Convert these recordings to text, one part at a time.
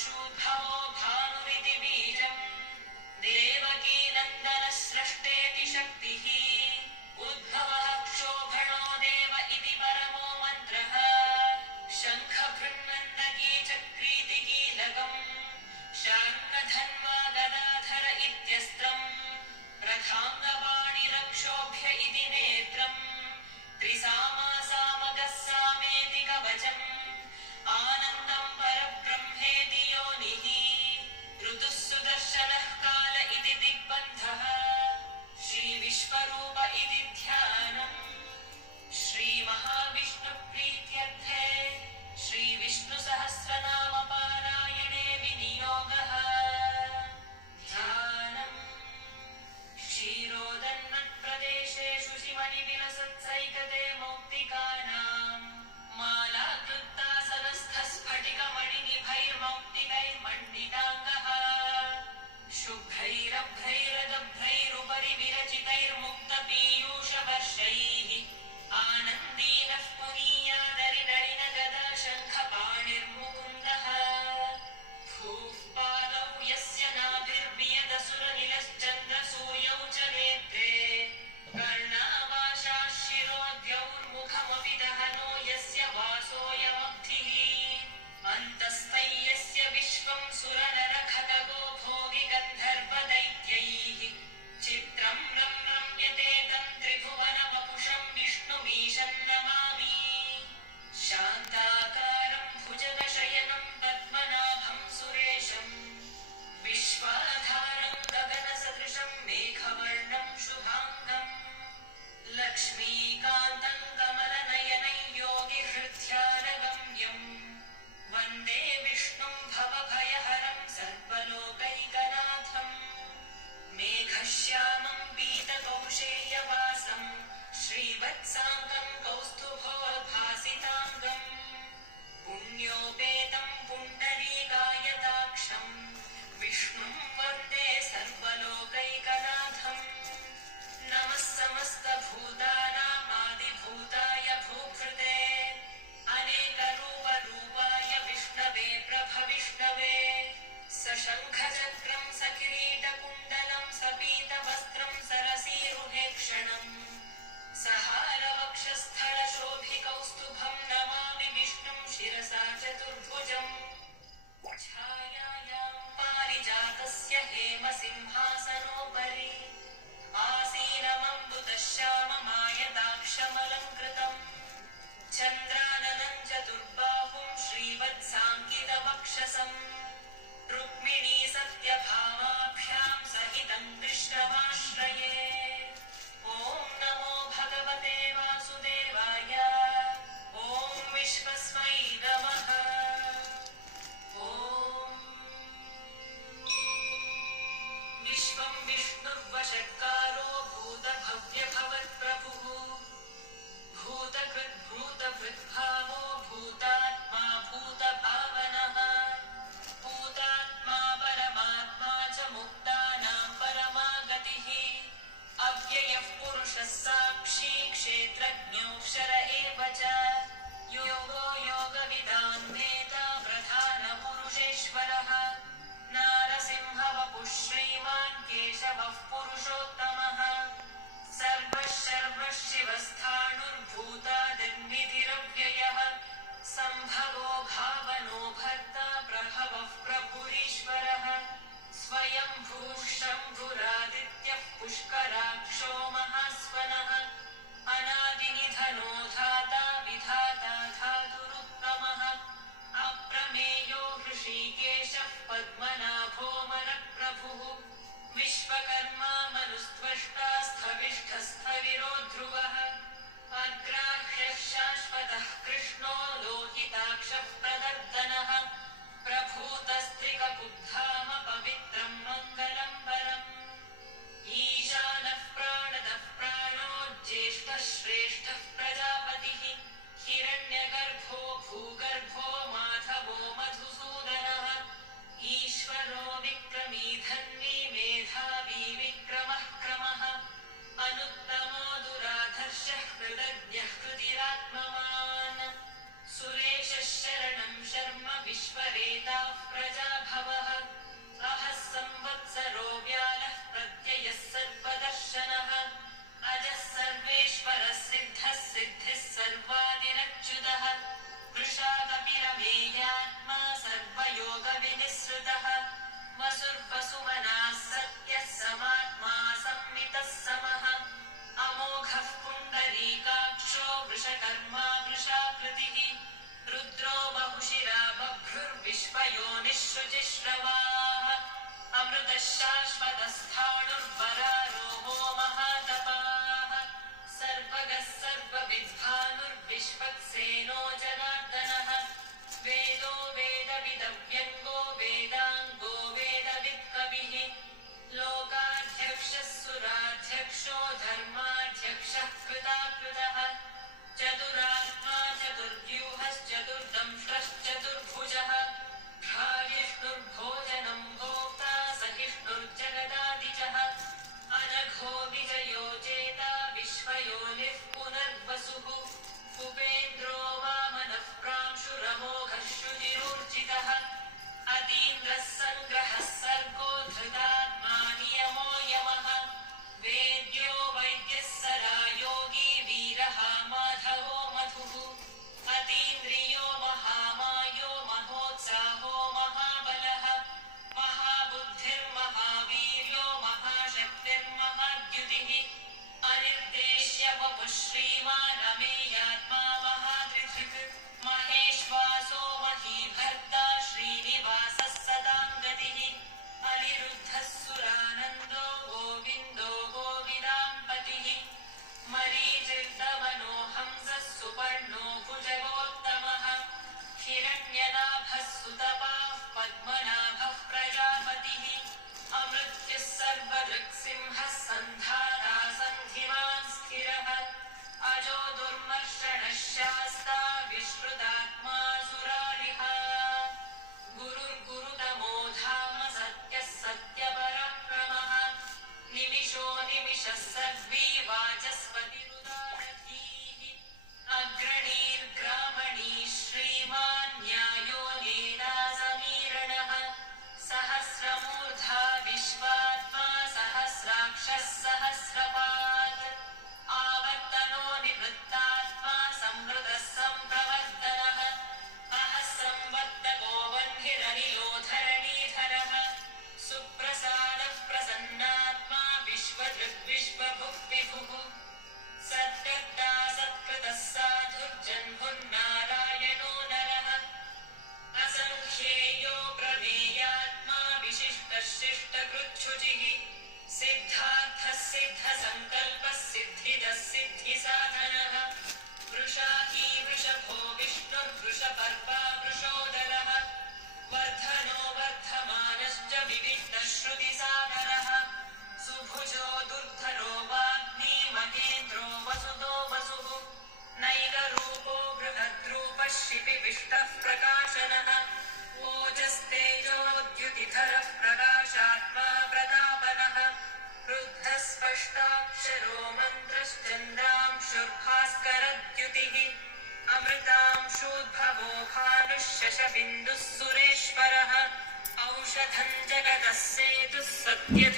Super Bowl. पारिजातस्य सहस्र ुतिसागरः सुभुजो दुर्धरो वाग्नीमनेन्द्रो वसुतो वसुः। नैकरूपो बृहद्रूपः शिपिविष्टः प्रकाशनः। सञ्जनदस्येतुः सत्य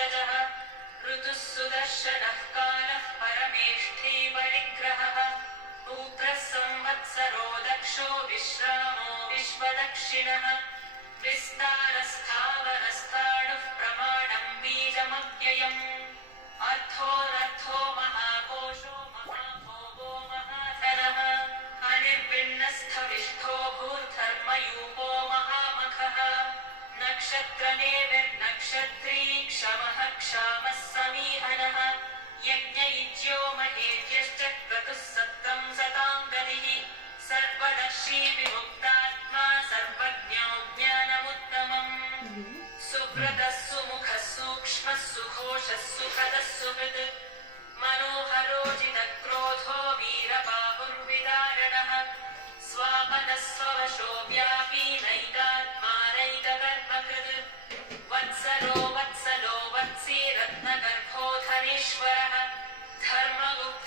ऋतुः सुदर्शनः कालः परमेष्ठी परिग्रहः उग्रः संवत्सरो दक्षो विश्रामो विश्वदक्षिणः। विस्तारस्थावरस्ताणुः प्रमाणम् बीजमव्ययम्।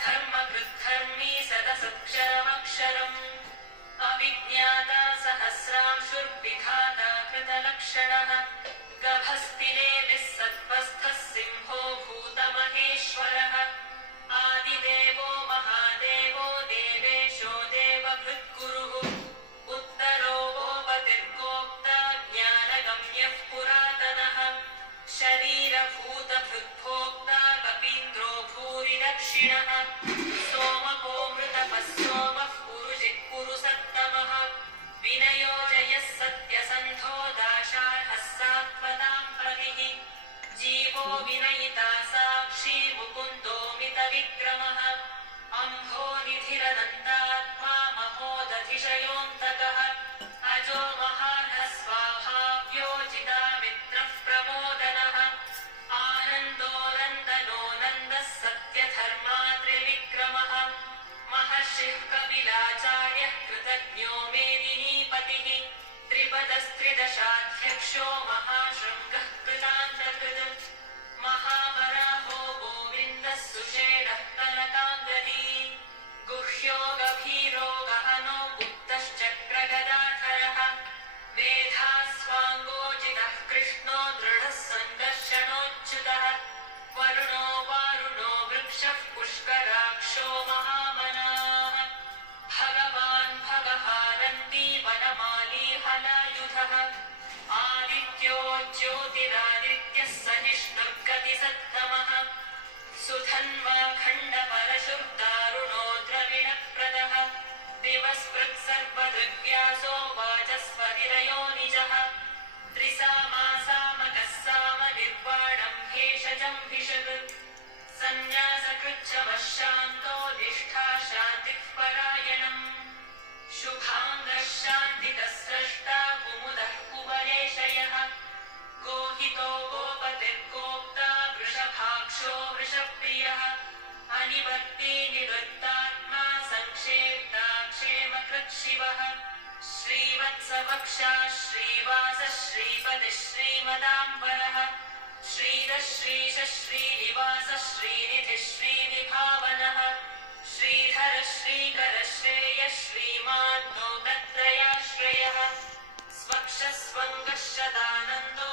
धर्म कृद्धर्मी सतसत्क्षरमक्षरम् अभिज्ञाता सहस्रांशुर्विघाता कृतलक्षणः। गभस्ति देवः सिंहो भूतमहेश्वरः। आदिदेवो महादेवो देवेशो देवभृत्कुरु। Fish on Flip श्रीवास श्रीमति श्रीमदाम्बरः श्रीरश्रीश श्रीनिवास श्रीनिधिः श्रीविभावनः श्रीधर श्रीकर श्रेय श्रीमान् नोकत्रयाश्रेयः स्वक्षस्वङ्गश्शदानन्दो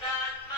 Thank you.